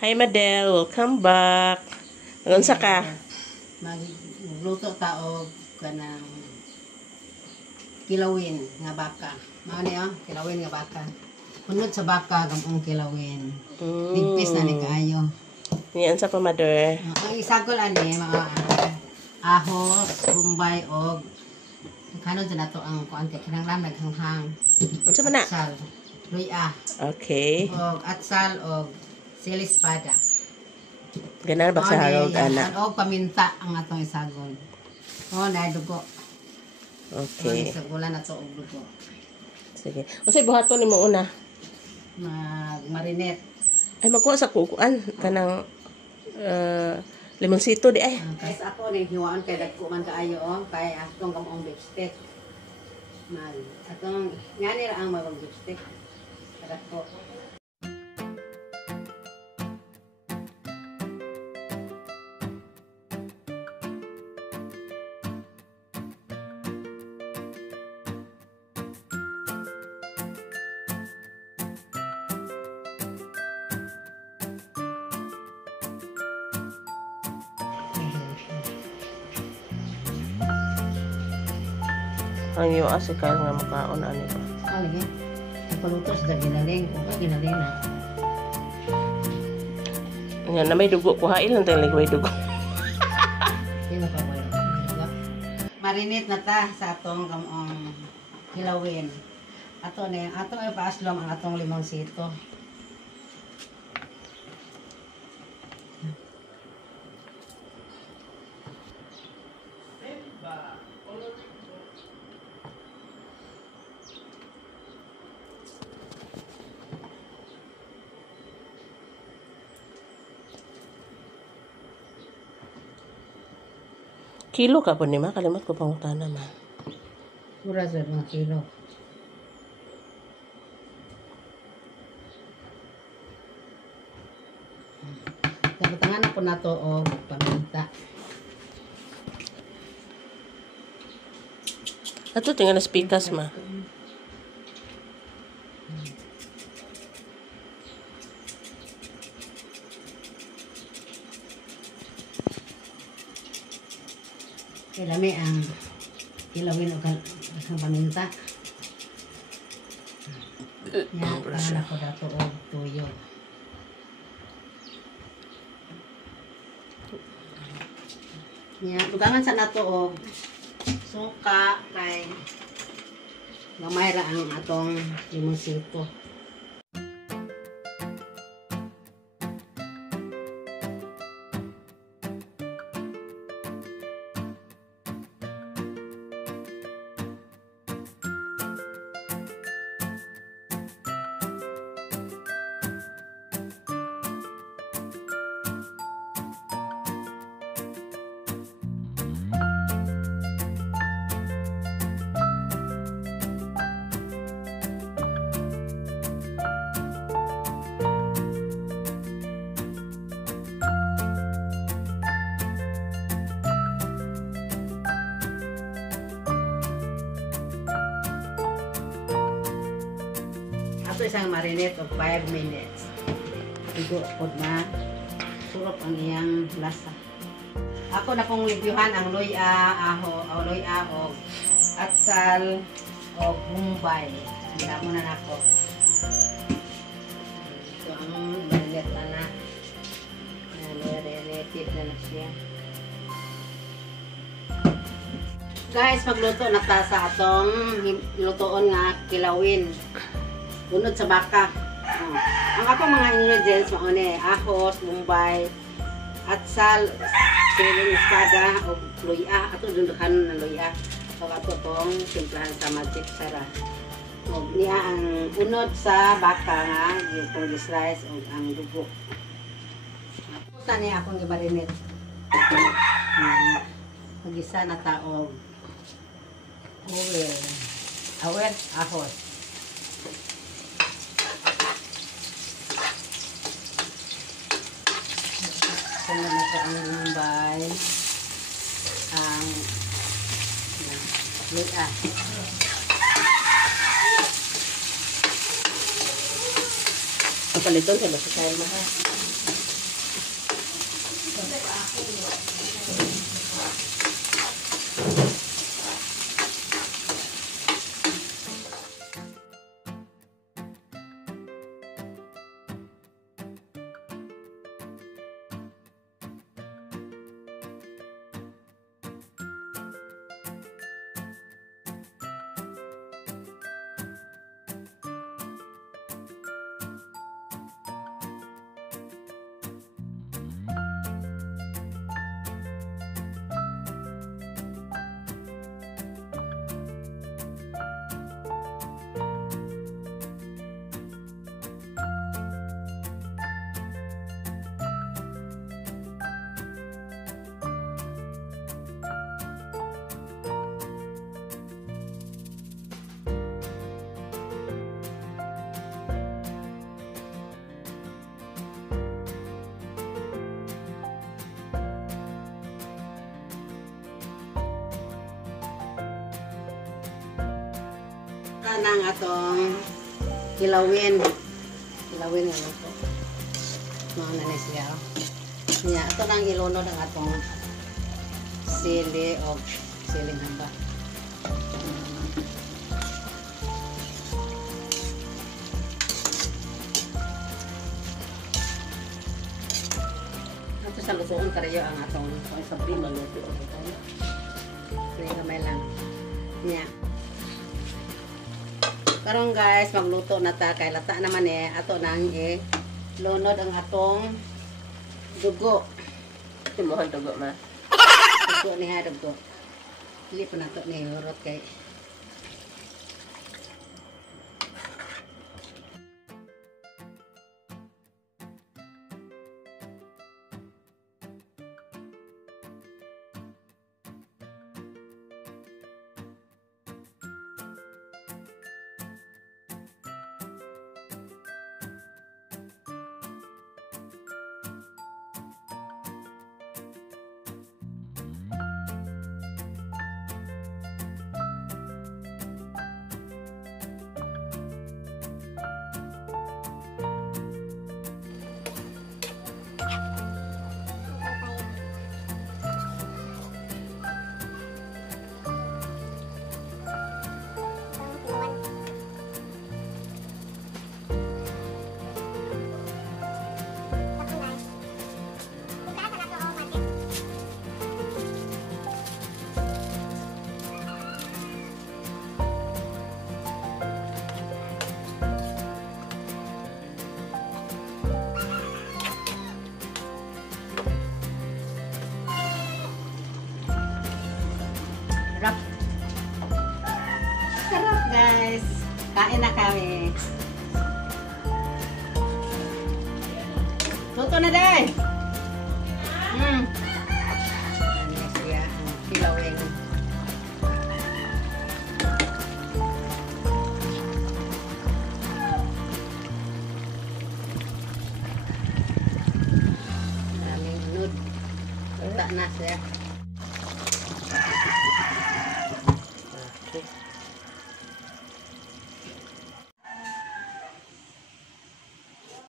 Hi, Madel. Welcome back. Unsa ka? Magluto ta og kanang kilawin nga baka. Mao ni kilawin nga baka. Punod sa baka gamong kilawin. Bigpis na ni kaayo. Yan sa Mother. Ang isagol ani mga ahos, bumbay og kanon sa nato ang kuan kay kinahanglan naghanghang. Unsa man na? Atsal, luya. Okay. Og atsal og sili espada. Ganar ba sa Harold, ana? O paminta ang atong isagol. O, na dugo. Okay. Isagulan na to og dugo. Sige. Unsay buhaton nimo una? Marinate. Ay magkuha sa kukuan kanang limonsito di ay. Guys, ako ning hiwaan kay dagko man kaayo kay atong gamong beef steak. Atong ngani ra ang mga beef steak. Dagko. Ang iyo asikal nga makaon ani ba. Lagi. Paluto sa ginaling, o ginaling na. Nga na may dugo kuha ilang tayo ligway dugo. Sino pa ba yun? Marinate na ta sa atong gamong kilawin. Ato na atong ipaaslom ang atong limonsito. Kilo ka po ni ma, kalimat ko pangutana ma. Mura sa mga kilo. Kabutangan na po na to o paminta. Ato tingnan na spikas ma. Lami ang kilawin o ang paminta. Yan, pangalan ko dato o tuyo. Yan, dugangan sa nato o suka kay gamay ra ang atong limonsito. Ito isang marinate of 5 minutes. Igo po na surop ang iyang lasa. Ako na pong libyuhan ang luya, luya o atsal o bumbay. Handa mo na ako. Ito ang marinate na. Marinated na siya. Guys, magluto na ta sa atong lutoon nga kilawin. Unod sa baka. Ang akong mga ingredients mao ni ahos, bumbay, atsal, siling espada o luya. Ato dundukan na luya. So ato tong simplahan sa magic sara. O niya ang unod sa baka nga yung slice o ang dugo. Puta niya akong i-marinate. Mag-isa na taog. Awet, ahos. Sunod na ito ang bumbay, ang luya. Kapaliton sa masasayang mahal. ng atong kilawin. Kilawin nga ito. Mga na siya. Nya, ito nang ilunod ang atong sili o siling haba. Ito sa lutuon karayo ang atong Ay, sabi, maluto ako tayo. may kamay lang. Nya. Karon guys, magluto na ta kay lata naman ato nang lunod ang atong dugo. Timuhan dugo ma. Dugo ni ha dugo. Dili pa nato ni hurot kay sarap. Sarap guys. Kain na kami. Luto na day. Ano siya? Kilawin. Maraming unod. Luto na siya.